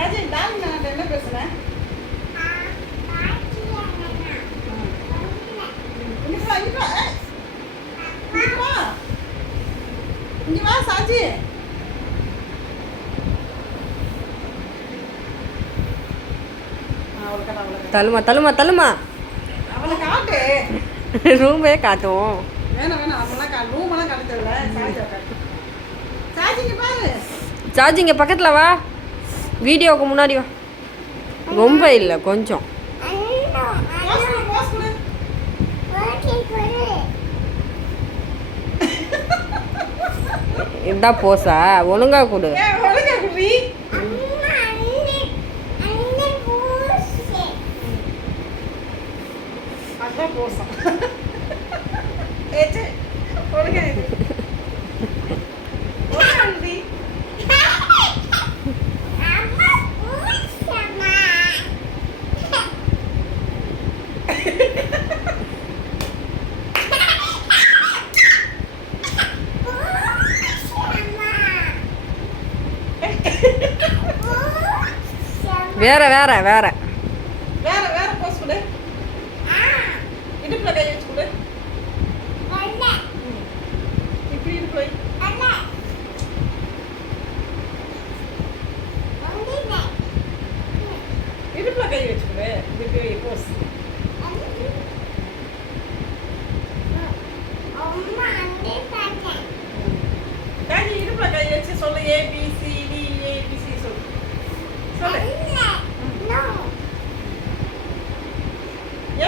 Saji darling நான் என்ன பேசுனேன்? இங்க வா சாஜி. தள்ளுமா தள்ளுமா தள்ளுமா. அவளை காட்டு. ரூமே காட்டும். வேணாம் வேணாம் அவங்களாம் ரூமெல்லாம் காட்ட தேவையில்ல. சாஜி காட்டு. சாஜிங்க பாரு. சார்ஜிங்க பக்கத்தில் வா. வீடியோவுக்கு முன்னாடி வா. ரொம்ப இல்லை கொஞ்சம். இந்தா போசா ஒழுங்கா கொடு. வேற வேற வேற வேற வேற போஸ் கொடு. இடுப்புல கை வச்சு கொடு. இப்படி இடுப்புல இடுப்புல கை வச்சு கொடு. இப்படி போஸ். இடுப்புல கை வச்சு சொல்லு. ABCD சொல்லு சொல்லு.